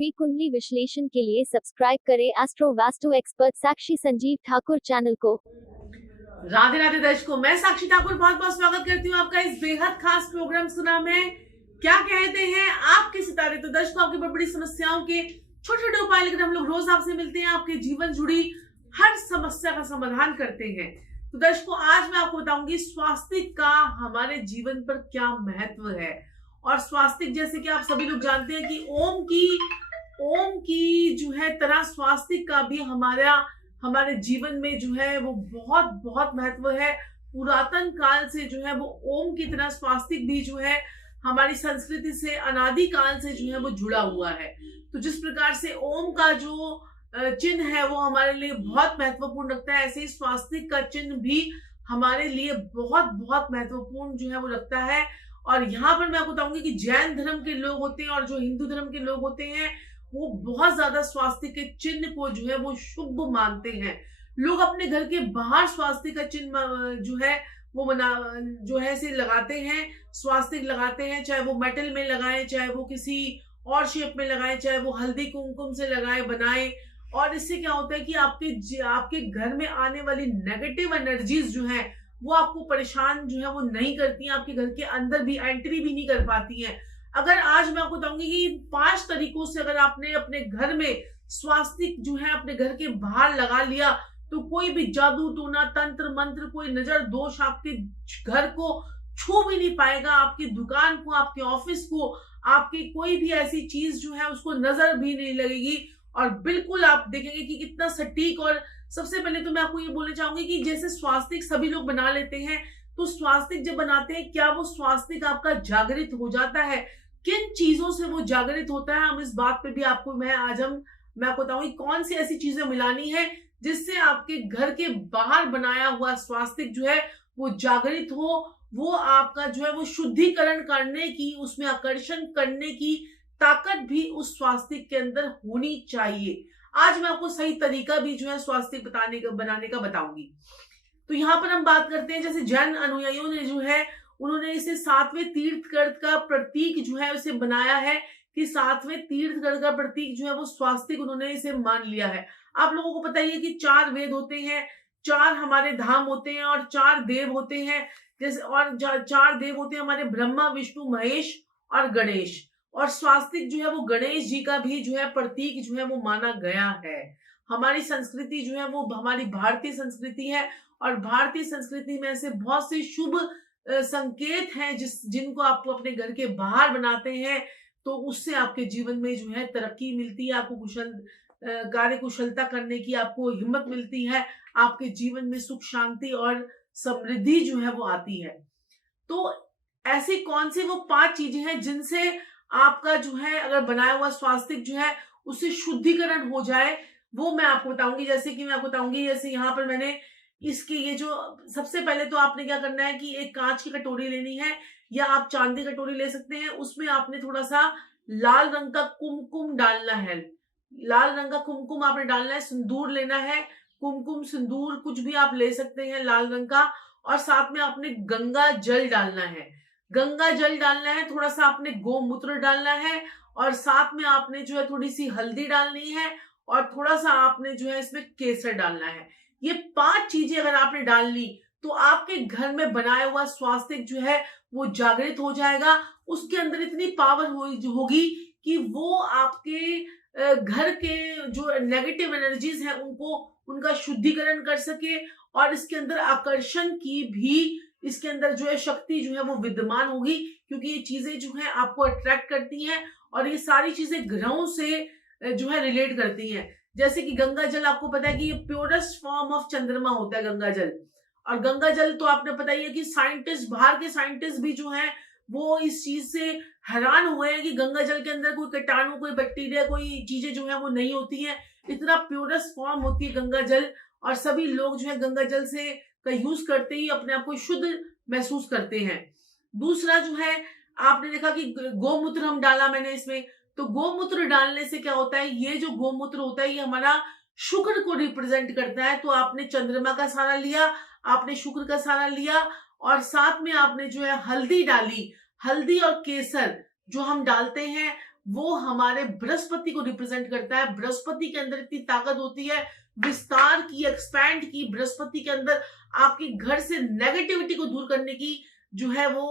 कुंडली विश्लेषण के लिए सब्सक्राइब करें एस्ट्रो वास्तु एक्सपर्ट साक्षी संजीव ठाकुर चैनल को। राधे राधे दर्शकों, मैं साक्षी ठाकुर बहुत बहुत स्वागत करती हूँ आपका इस बेहद खास प्रोग्राम का नाम है क्या कहते हैं आपके सितारे। तो दर्शकों, आपकी बड़ी बड़ी समस्याओं के छोटे छोटे उपाय लेकर हम लोग रोज आपसे मिलते हैं, आपके जीवन जुड़ी हर समस्या का समाधान करते हैं। तो दर्शकों, आज मैं आपको बताऊंगी स्वास्थ्य का हमारे जीवन पर क्या महत्व है। और स्वास्थ्य जैसे कि आप सभी लोग जानते हैं कि ओम की जो है तरह स्वास्थ्य का भी हमारे जीवन में जो है वो बहुत बहुत महत्व है। पुरातन काल से जो है वो ओम की तरह स्वास्थ्य भी जो है हमारी संस्कृति से अनादि काल से जो है वो जुड़ा हुआ है। तो जिस प्रकार से ओम का जो चिन्ह है वो हमारे लिए बहुत महत्वपूर्ण रखता है, ऐसे ही स्वास्थ्य का चिन्ह भी हमारे लिए बहुत बहुत महत्वपूर्ण जो है वो रखता है। और यहाँ पर मैं आपको बताऊंगी कि जैन धर्म के लोग होते हैं और जो हिंदू धर्म के लोग होते हैं वो बहुत ज्यादा स्वास्थ्य के चिन्ह को जो है वो शुभ मानते हैं। लोग अपने घर के बाहर स्वास्थ्य का चिन्ह जो है वो जो है से लगाते हैं, स्वास्थ्य लगाते हैं, चाहे वो मेटल में लगाएं, चाहे वो किसी और शेप में लगाएं, चाहे वो हल्दी कुमकुम से लगाएं बनाएं। और इससे क्या होता है कि आपके घर में आने वाली नेगेटिव एनर्जीज जो है वो आपको परेशान जो है वो नहीं करती हैं, आपके घर के अंदर भी एंट्री भी नहीं कर पाती हैं। अगर आज मैं आपको बताऊंगी कि 5 तरीकों से अगर आपने अपने घर में स्वास्तिक जो है अपने घर के बाहर लगा लिया तो कोई भी जादू टोना तंत्र मंत्र कोई नजर दोष आपके घर को छू भी नहीं पाएगा, आपकी दुकान को, आपके ऑफिस को, आपकी कोई भी ऐसी चीज जो है उसको नजर भी नहीं लगेगी। और बिल्कुल आप देखेंगे कि कितना सटीक। और सबसे पहले तो मैं आपको ये बोलना चाहूंगी कि जैसे स्वास्तिक सभी लोग बना लेते हैं, तो स्वास्तिक जब बनाते हैं क्या वो स्वास्तिक आपका जागृत हो जाता है? किन चीजों से वो जागृत होता है, हम इस बात पे भी आपको मैं आपको बताऊंगी कौन सी ऐसी चीजें मिलानी है जिससे आपके घर के बाहर बनाया हुआ स्वास्तिक जो है वो जागृत हो, वो आपका जो है वो शुद्धिकरण करने की, उसमें आकर्षण करने की ताकत भी उस स्वास्तिक के अंदर होनी चाहिए। आज मैं आपको सही तरीका भी जो है स्वास्तिक बनाने का बताऊंगी। तो यहाँ पर हम बात करते हैं, जैसे जैन अनुयायियों ने जो है उन्होंने इसे 7वें तीर्थंकर का प्रतीक जो है उसे बनाया है कि 7वें तीर्थंकर का प्रतीक जो है वो स्वास्तिक उन्होंने इसे मान लिया है। आप लोगों को पता ही है कि 4 वेद होते हैं, 4 हमारे धाम होते हैं और 4 देव होते हैं। जैसे और 4 देव होते हैं हमारे ब्रह्मा विष्णु महेश और गणेश। और स्वास्तिक जो है वो गणेश जी का भी जो है प्रतीक जो है वो माना गया है। हमारी संस्कृति जो है वो हमारी भारतीय संस्कृति है और भारतीय संस्कृति में ऐसे बहुत से शुभ संकेत हैं जिनको आप अपने घर के बाहर बनाते हैं तो उससे आपके जीवन में जो है तरक्की मिलती है, आपको कार्य कुशलता करने की आपको हिम्मत मिलती है, आपके जीवन में सुख शांति और समृद्धि जो है वो आती है। तो ऐसी कौन सी वो 5 चीजें हैं जिनसे आपका जो है अगर बनाया हुआ स्वास्तिक जो है उससे शुद्धिकरण हो जाए, वो मैं आपको बताऊंगी। जैसे कि मैं आपको बताऊंगी, जैसे यहाँ पर मैंने इसके ये जो सबसे पहले तो आपने क्या करना है कि एक कांच की कटोरी लेनी है या आप चांदी की कटोरी ले सकते हैं। उसमें आपने थोड़ा सा लाल रंग का कुमकुम डालना है, लाल रंग का कुमकुम आपने डालना है। सिंदूर लेना है, कुमकुम सिंदूर कुछ भी आप ले सकते हैं लाल रंग का। और साथ में आपने गंगा जल डालना है, गंगा जल डालना है, थोड़ा सा आपने गोमूत्र डालना है और साथ में आपने जो है थोड़ी सी हल्दी डालनी है और थोड़ा सा आपने जो है इसमें केसर डालना है। ये 5 चीजें अगर आपने डाल ली तो आपके घर में बनाया हुआ स्वास्तिक जो है वो जागृत हो जाएगा। उसके अंदर इतनी पावर होगी कि वो आपके घर के जो नेगेटिव एनर्जीज हैं उनका शुद्धिकरण कर सके और इसके अंदर आकर्षण की भी इसके अंदर जो है शक्ति जो है वो विद्यमान होगी, क्योंकि ये चीजें जो है आपको अट्रैक्ट करती हैं और ये सारी चीजें ग्रहों से जो है रिलेट करती हैं। जैसे कि गंगा जल आपको पता है कि ये प्योरेस्ट फॉर्म ऑफ चंद्रमा होता है गंगा जल। और गंगा जल तो आपने पता ही है कि बाहर के साइंटिस्ट भी जो हैं वो इस चीज से हैरान हुए हैं कि गंगा जल के अंदर कोई कीटाणु, कोई बैक्टीरिया, कोई चीजें जो है वो नहीं होती हैं। इतना प्योरेस्ट फॉर्म होती है गंगा जल और सभी लोग जो है गंगा जल से का यूज करते ही अपने आप को शुद्ध महसूस करते हैं। दूसरा जो है आपने देखा कि गोमूत्र हम डाला मैंने इसमें, तो गोमूत्र डालने से क्या होता है, ये जो गोमूत्र होता है ये हमारा शुक्र को रिप्रेजेंट करता है। तो आपने चंद्रमा का सहारा लिया, आपने शुक्र का सहारा लिया और साथ में आपने जो है हल्दी डाली। हल्दी और केसर जो हम डालते हैं वो हमारे बृहस्पति को रिप्रेजेंट करता है। बृहस्पति के अंदर इतनी ताकत होती है विस्तार की, एक्सपैंड की। बृहस्पति के अंदर आपके घर से नेगेटिविटी को दूर करने की जो है वो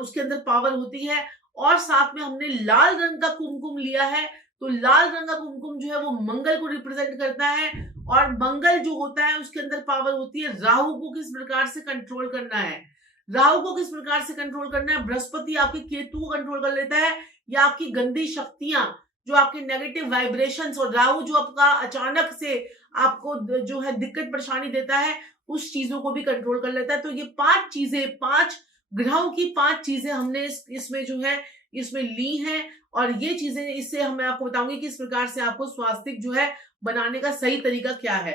उसके अंदर पावर होती है। और साथ में हमने लाल रंग का कुमकुम लिया है, तो लाल रंग का कुमकुम जो है वो मंगल को रिप्रेजेंट करता है। और मंगल जो होता है उसके अंदर पावर होती है राहु को किस प्रकार से कंट्रोल करना है। राहु को किस प्रकार से कंट्रोल करना है, बृहस्पति आपके केतु को कंट्रोल कर लेता है, या आपकी गंदी शक्तियां जो आपके नेगेटिव वाइब्रेशंस, और राहु जो आपका अचानक से आपको जो है दिक्कत परेशानी देता है उस चीजों को भी कंट्रोल कर लेता है। तो ये 5 चीजें, 5 ग्रहों की 5 चीजें हमने इसमें जो है इसमें ली हैं। और ये चीजें, इससे मैं आपको बताऊंगी कि इस प्रकार से आपको स्वास्तिक जो है बनाने का सही तरीका क्या है।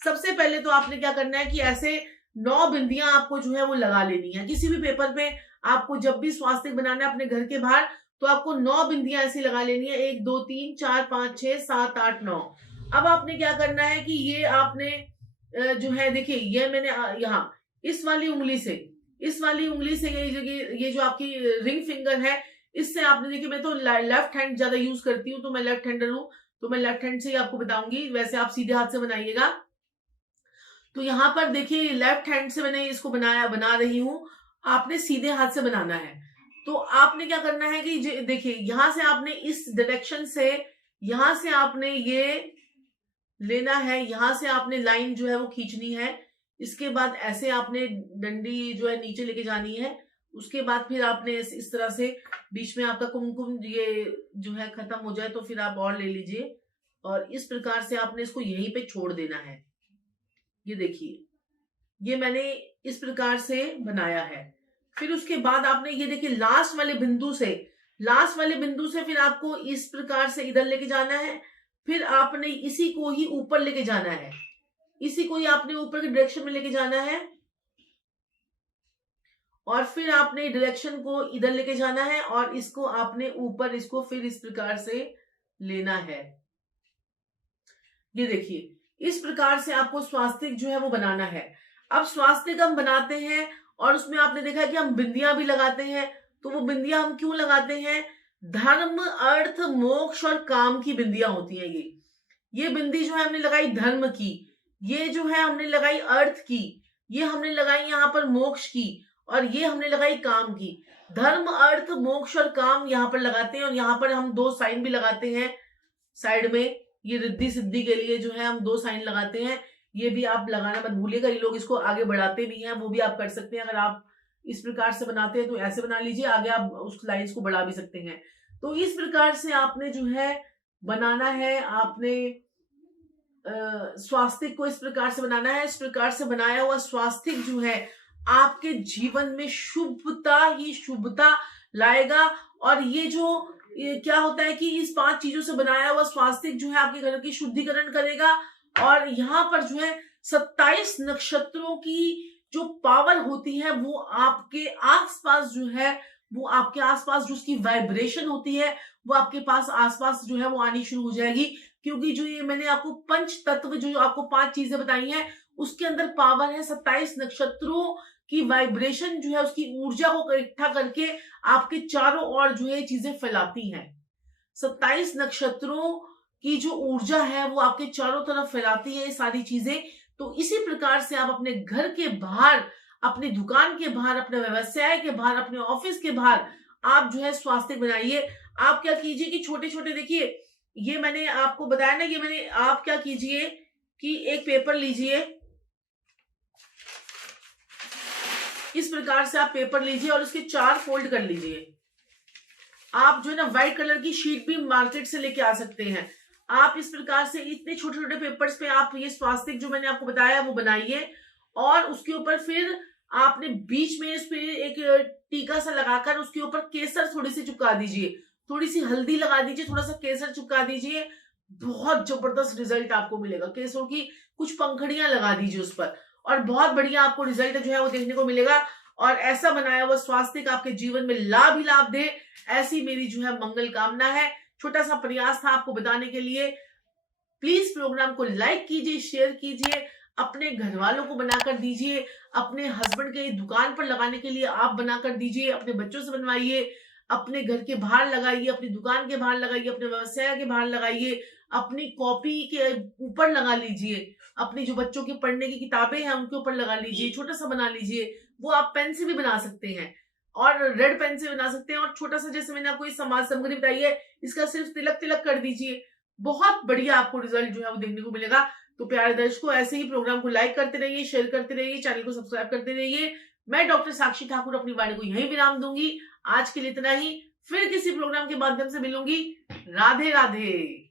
सबसे पहले तो आपने क्या करना है कि ऐसे 9 बिंदियां आपको जो है वो लगा लेनी है। किसी भी पेपर पे आपको जब भी स्वास्तिक बनाना है अपने घर के बाहर, तो आपको 9 बिंदियां ऐसी लगा लेनी है। 1 2 3 4 5 6 7 8 9। अब आपने क्या करना है कि ये आपने जो है, देखिए ये मैंने यहाँ इस वाली उंगली से ये जो आपकी रिंग फिंगर है, इससे आपने, देखिए मैं तो लेफ्ट हैंड ज्यादा यूज करती हूँ, तो मैं लेफ्ट हैंडर हूँ, तो मैं लेफ्ट हैंड से ही आपको बताऊंगी। वैसे आप सीधे हाथ से बनाइएगा। तो यहाँ पर देखिए लेफ्ट हैंड से मैंने इसको बना रही हूँ, आपने सीधे हाथ से बनाना है। तो आपने क्या करना है कि देखिए यहां से आपने इस डायरेक्शन से, यहां से आपने ये लेना है, यहां से आपने लाइन जो है वो खींचनी है। इसके बाद ऐसे आपने डंडी जो है नीचे लेके जानी है। उसके बाद फिर आपने इस तरह से बीच में आपका कुमकुम ये जो है खत्म हो जाए तो फिर आप और ले लीजिए, और इस प्रकार से आपने इसको यहीं पे छोड़ देना है। ये देखिए, ये मैंने इस प्रकार से बनाया है। फिर उसके बाद आपने ये देखिए लास्ट वाले बिंदु से फिर आपको इस प्रकार से इधर लेके जाना है। फिर आपने इसी को ही ऊपर लेके जाना है, इसी को ही आपने ऊपर की डायरेक्शन में लेके जाना है। और फिर आपने डायरेक्शन को इधर लेके जाना है, और इसको आपने ऊपर, इसको फिर इस प्रकार से लेना है। ये देखिए इस प्रकार से आपको स्वास्तिक जो है वो बनाना है। अब स्वास्तिक हम बनाते हैं और उसमें आपने देखा है कि हम बिंदियां भी लगाते हैं। तो वो बिंदियां हम क्यों लगाते हैं? धर्म, अर्थ, मोक्ष और काम की बिंदियां होती हैं। ये बिंदी जो है हमने लगाई धर्म की, ये जो है हमने लगाई अर्थ की, ये हमने लगाई यहाँ पर मोक्ष की, और ये हमने लगाई काम की। धर्म, अर्थ, मोक्ष और काम यहाँ पर लगाते हैं। और यहाँ पर हम 2 साइन भी लगाते हैं साइड में, ये रिद्धि सिद्धि के लिए जो है हम 2 साइन लगाते हैं। ये भी आप लगाना मत भूलिएगा। ये लोग इसको आगे बढ़ाते भी हैं, वो भी आप कर सकते हैं। अगर आप इस प्रकार से बनाते हैं तो ऐसे बना लीजिए, आगे आप उस लाइंस को बढ़ा भी सकते हैं। तो इस प्रकार से आपने जो है बनाना है, आपने स्वास्तिक को इस प्रकार से बनाना है। इस प्रकार से बनाया हुआ स्वास्तिक जो है आपके जीवन में शुभता ही शुभता लाएगा। और ये क्या होता है कि इस 5 चीजों से बनाया हुआ स्वास्तिक जो है आपके घर की शुद्धिकरण करेगा। और यहाँ पर जो है 27 नक्षत्रों की जो पावर होती है वो आपके आसपास जो है, वो आपके आसपास जो उसकी वाइब्रेशन होती है वो आपके पास आसपास जो है वो आनी शुरू हो जाएगी। क्योंकि जो ये मैंने आपको पंच तत्व जो आपको 5 चीजें बताई हैं उसके अंदर पावर है। 27 नक्षत्रों की वाइब्रेशन जो है उसकी ऊर्जा को इकट्ठा करके आपके चारों ओर जो है चीजें फैलाती हैं। 27 नक्षत्रों की जो ऊर्जा है वो आपके चारों तरफ फैलाती है ये सारी चीजें। तो इसी प्रकार से आप अपने घर के बाहर, अपनी दुकान के बाहर, अपने व्यवसाय के बाहर, अपने ऑफिस के बाहर आप जो है स्वास्तिक बनाइए। आप क्या कीजिए कि छोटे छोटे, देखिए ये मैंने आपको बताया ना, ये आप क्या कीजिए कि एक पेपर लीजिए, इस प्रकार से आप पेपर लीजिए और उसके 4 फोल्ड कर लीजिए। आप जो है ना व्हाइट कलर की शीट भी मार्केट से लेके आ सकते हैं। आप इस प्रकार से इतने छोटे छोटे पेपर्स पे आप ये स्वास्तिक जो मैंने आपको बताया वो बनाइए। और उसके ऊपर फिर आपने बीच में इस पे एक टीका सा लगाकर उसके ऊपर केसर थोड़ी सी चिपका दीजिए, थोड़ी सी हल्दी लगा दीजिए, थोड़ा सा केसर चिपका दीजिए। बहुत जबरदस्त रिजल्ट आपको मिलेगा। केसरों की कुछ पंखड़ियां लगा दीजिए उस पर, और बहुत बढ़िया आपको रिजल्ट जो है वो देखने को मिलेगा। और ऐसा बनाया हुआ स्वास्तिक आपके जीवन में लाभ ही लाभ दे, ऐसी मेरी जो है मंगल कामना है। छोटा सा प्रयास था आपको बताने के लिए। प्लीज प्रोग्राम को लाइक कीजिए, शेयर कीजिए, अपने घर वालों को बनाकर दीजिए, अपने हस्बैंड के दुकान पर लगाने के लिए आप बनाकर दीजिए, अपने बच्चों से बनवाइए, अपने घर के बाहर लगाइए, अपनी दुकान के बाहर लगाइए, अपने व्यवसाय के बाहर लगाइए, अपनी कॉपी के ऊपर लगा लीजिए, अपनी जो बच्चों की पढ़ने की किताबें हैं उनके ऊपर लगा लीजिए, छोटा सा बना लीजिए। वो आप पेन से भी बना सकते हैं और रेड पेन से बना सकते हैं। और छोटा सा, जैसे मैंने आपको इस समाज सामग्री बताई है, इसका सिर्फ तिलक तिलक कर दीजिए, बहुत बढ़िया आपको रिजल्ट जो है वो देखने को मिलेगा। तो प्यारे दर्शकों, ऐसे ही प्रोग्राम को लाइक करते रहिए, शेयर करते रहिए, चैनल को सब्सक्राइब करते रहिए। मैं डॉक्टर साक्षी ठाकुर अपनी वाणी को यहीं विराम दूंगी। आज के लिए इतना ही, फिर किसी प्रोग्राम के माध्यम से मिलूंगी। राधे राधे।